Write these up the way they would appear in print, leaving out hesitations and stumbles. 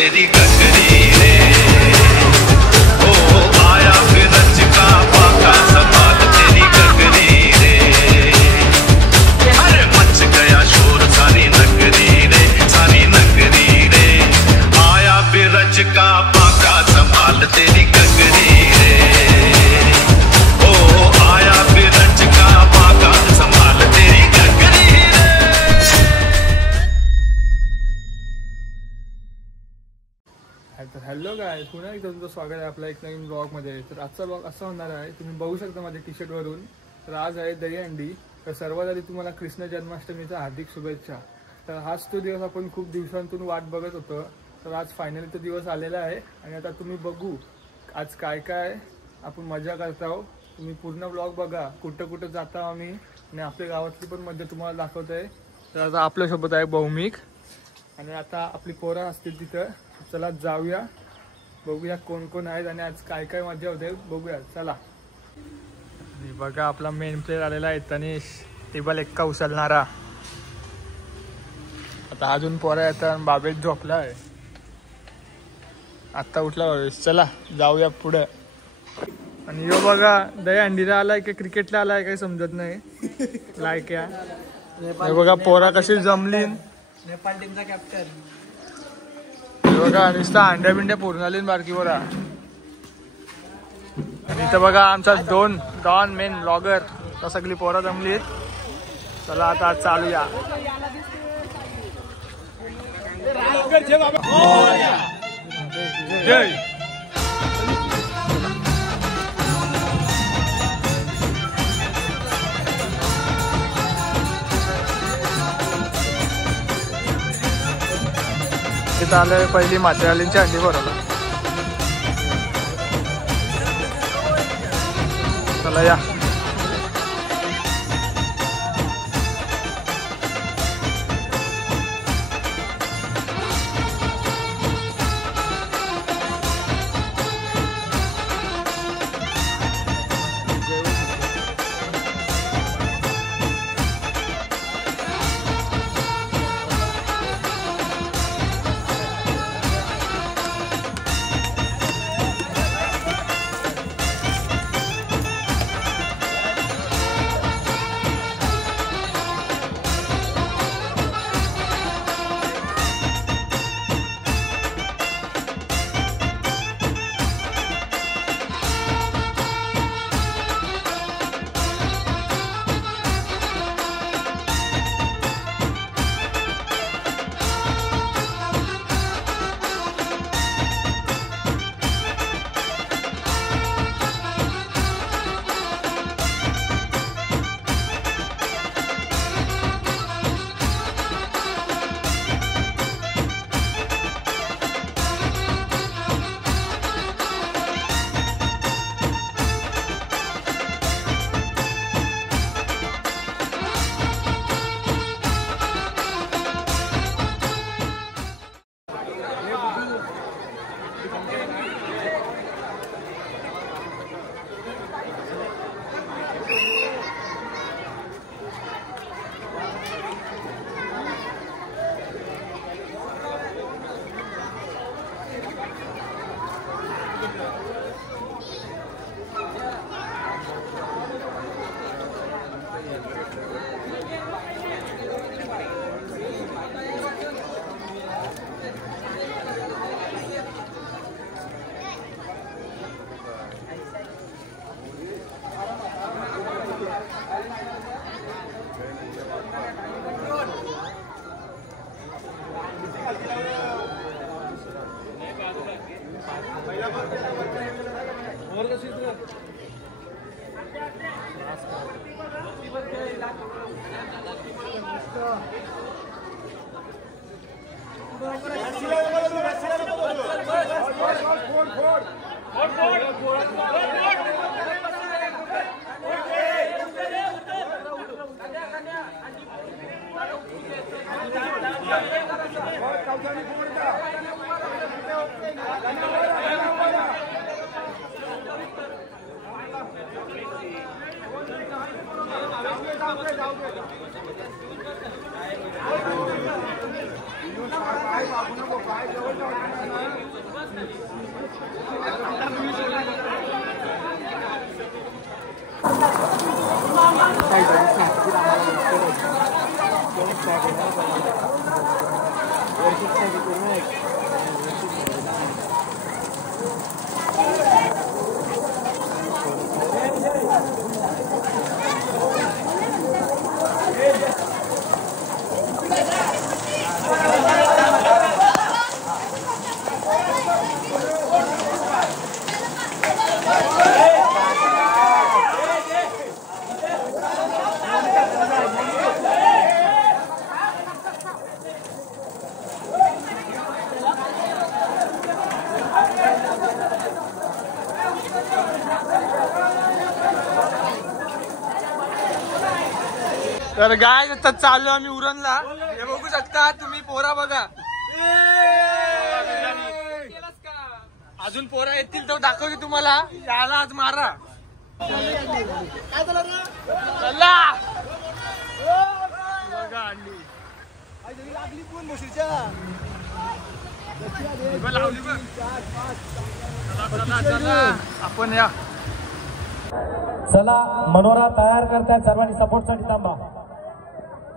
तेरी गगरी रे। ओ आया फिर रच का पाका संभाल तेरी गगरी रे। अरे मच गया शोर सारी नगरी रे, सारी नगरी रे। आया फिर रच का पाका संभाल तेरी गगरी रे। ओ आया फिर रच का पाका संभाल तेरी गगरी रे। तर हॅलो गाय, पुन्हा एकदा तुमचं स्वागत आहे आपल्या एक नवीन ब्लॉगमध्ये। तर आजचा ब्लॉग असा होणार आहे, तुम्ही बघू शकता माझ्या टी शर्टवरून। तर आज आहे दहीहंडी। तर सर्वात आधी तुम्हाला कृष्ण जन्माष्टमीच्या हार्दिक शुभेच्छा। तर हाच तो दिवस आपण खूप दिवसांतून वाट बघत होतो। तर आज फायनली तो दिवस आलेला आहे आणि आता तुम्ही बघू आज काय काय आपण मजा करत आहोत। तुम्ही पूर्ण ब्लॉग बघा, कुठं कुठं जाता आम्ही आणि आपल्या गावातली पण मजा तुम्हाला दाखवत आहे। तर आता आपल्यासोबत आहे भौमिक आणि आता आपली पोरं असतील तिथं। चला जाऊया, बघूया कोण कोण आहेत आणि आज काय काय मजा होते बघूया। चला बघा, आपला मेन प्लेअर आलेला आहे तनिष, टेबल एक्का उचलणारा। आता अजून पोरं येतात, बाबेत झोपला आहे, आत्ता उठला भावेश। चला जाऊया पुढे। आणि यो बघा दहीहंडीला आलाय की क्रिकेटला आलाय काही समजत नाही। लायक या बघा पोरा कशी जमली, नेपाळ टीमचा कॅप्टन बघा नुसता अंड्या बिंड्या पूर्ण आली बारकी बोरा। आणि इथं बघा आमचा डॉन मेन ब्लॉगर, सगळी पोरं जमली। चला आता चालूया। जय इथं आलं पहिली माथेरालींची हंडी भरवलं। चला या। काय तर गाय आता चाललो आम्ही उरणला. हे बघू शकता तुम्ही, पोरा बघा. अजून पोरा येतील तर दाखवते तुम्हाला. याला आज मारा. चला बघा अंडी लागली कोण बशीच्या लावली बघ. चला आपण या. चला मनोरा तयार करतायत, सर्वांनी सपोर्टसाठी थांबा.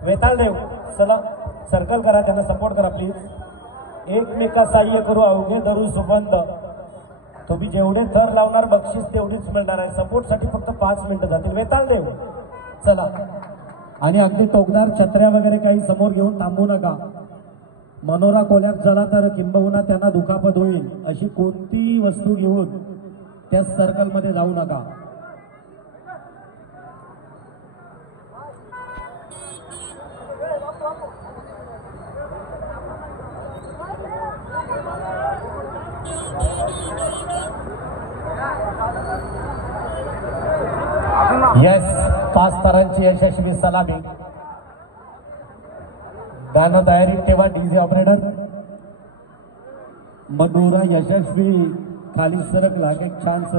वेताळ देव चला सर्कल करा, त्यांना सपोर्ट करा प्लीज. एकमेका सहाय्य करू, अवघे धरू सुबंध. तुम्ही जेवढे थर लावणार बक्षीस तेवढीच मिळणार आहे. सपोर्टसाठी फक्त 5 मिनिटं जातील. वेताळ देव चला. आणि अगदी टोकदार छत्र्या वगैरे काही समोर घेऊन थांबू नका. मनोरा कोलॅप्स झाला तर किंबहुना त्यांना दुखापत होईल अशी कोणतीही वस्तू घेऊन त्या सर्कलमध्ये जाऊ नका. येस, 5 तारांची यशस्वी सलामी. गाणं तयारीत ठेवा डीजे ऑपरेटर. मनोरा यशस्वी खाली सरकला. एक छानस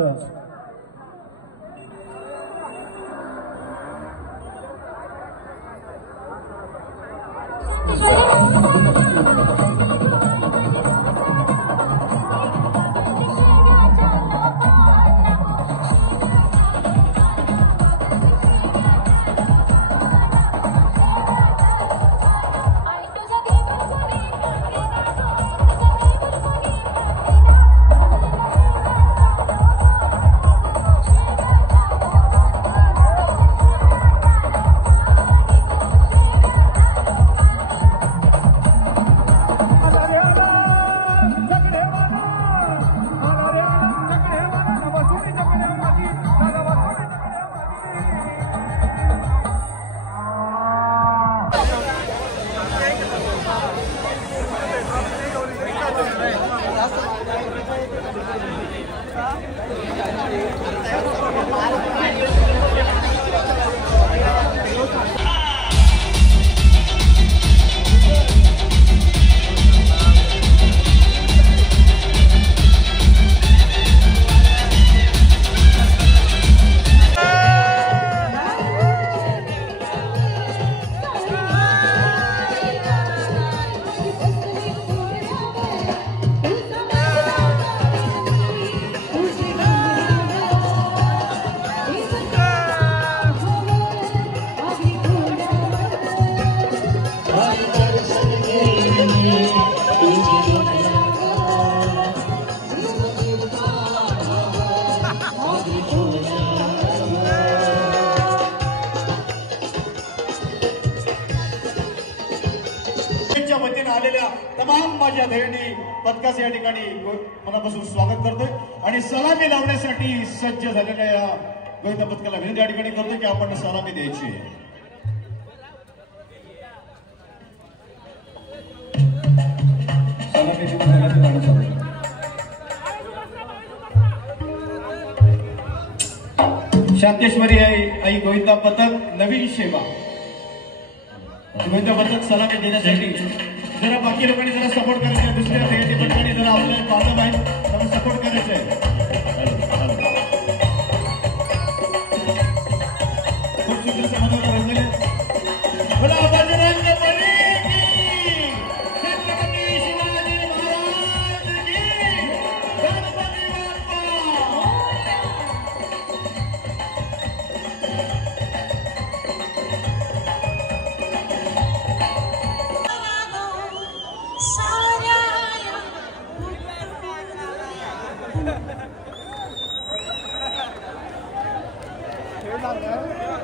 वतीने आलेल्या तमाम माझ्या धैर्याने पथकाचे या ठिकाणी मनापासून स्वागत करतोय. आणि सलामी लावण्यासाठी सज्ज झालेल्या या गोविंद पथकाला विनंती या ठिकाणी करतोय की आपण सलामी द्यायची. शांतेश्वरी आई गोविंदा पथक नवीन सेवा. गोविंदा पथक सलामी देण्यासाठी जरा बाकी लोकांनी जरा सपोर्ट करायचा. दुसऱ्या ठिकाणी जरा आपल्याला बांधव आहेत त्यांना सपोर्ट करायचं आहे. खूप सुंदर समाधान रचलेले. बोला बजरंग बली की छत्रपती शिवाजी महाराज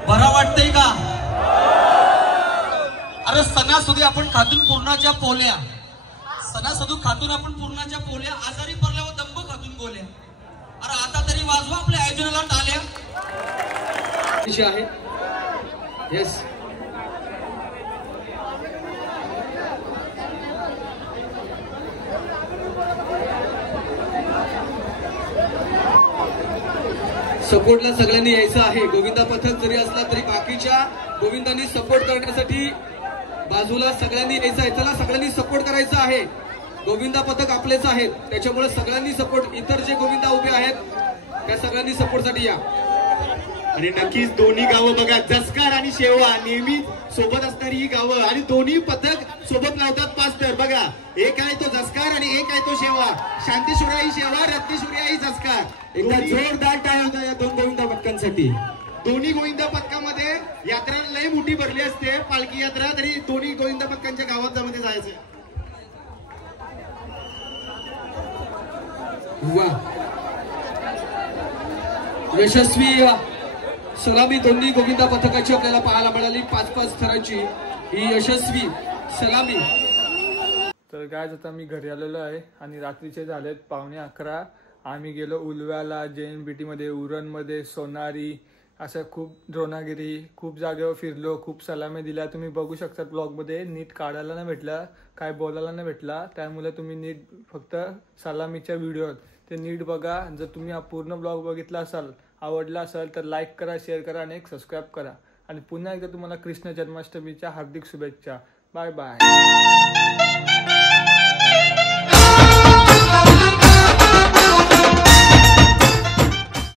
बरं वाटतंय का? अरे सणासुदी आपण खातून पूर्णाच्या पोल्या, सणासुदी खातून आपण पूर्णाच्या पोल्या, आजारी पडल्यावर दंब खातून गोल्या. अरे आता तरी वाजवा आपल्या आयोजनाला टाळ्या. आहे येस सपोर्टला सगळ्यांनी यायचं आहे. गोविंदा पथक जरी असला तरी बाकीच्या गोविंदांनी सपोर्ट करण्यासाठी बाजूला सगळ्यांनी यायचं आहे. चला सगळ्यांनी सपोर्ट करायचा आहे. गोविंदा पथक आपलेच आहेत, त्याच्यामुळे सगळ्यांनी सपोर्ट, इतर जे गोविंदा उभे आहेत त्या सगळ्यांनी सपोर्टसाठी या. आणि नक्कीच दोन्ही गावं बघा, जसकार आणि शेवा नेहमी सोबत असणारी ही गावं आणि दोन्ही पथक सोबत लावतात पास्तर. बघा, एक आहे तो जसकार आणि एक आहे तो शेवा. शांतीश्वराई शेवा, रत्नेश्वरी जसकार. एकदा जोरदार टाळ्या होता या दोन गोविंदा पथकांसाठी. दोन्ही गोविंदा पथकामध्ये यात्रा लय मोठी भरली असते, पालखी यात्रा, तरी दोन्ही गोविंदा पथकांच्या गावात मध्ये जायचं. वा, यशस्वी सलामी दोन्ही गोविंदा पथकाची आपल्याला पाहायला मिळाली. 5-5 थराची ही यशस्वी सलामी. तर काय आता मी घरी आलेलो आहे आणि रात्रीचे झालेत 11:15. आम्ही गेलो उलव्याला, JNBT मध्ये, उरणमध्ये, सोनारी, असं खूप द्रोणागिरी, खूप जागेवर फिरलो, खूप सलामी दिल्या. तुम्ही बघू शकता ब्लॉगमध्ये. नीट काढायला नाही भेटला, काय बोलायला नाही भेटला, त्यामुळे तुम्ही नीट फक्त सलामीच्या व्हिडिओ ते नीट बघा. जर तुम्ही हा पूर्ण ब्लॉग बघितला असाल, आवडला असेल तर लाईक करा, शेअर करा आणि एक सबस्क्राईब करा. आणि पुन्हा एकदा तुम्हाला कृष्ण जन्माष्टमीच्या हार्दिक शुभेच्छा. Bye bye.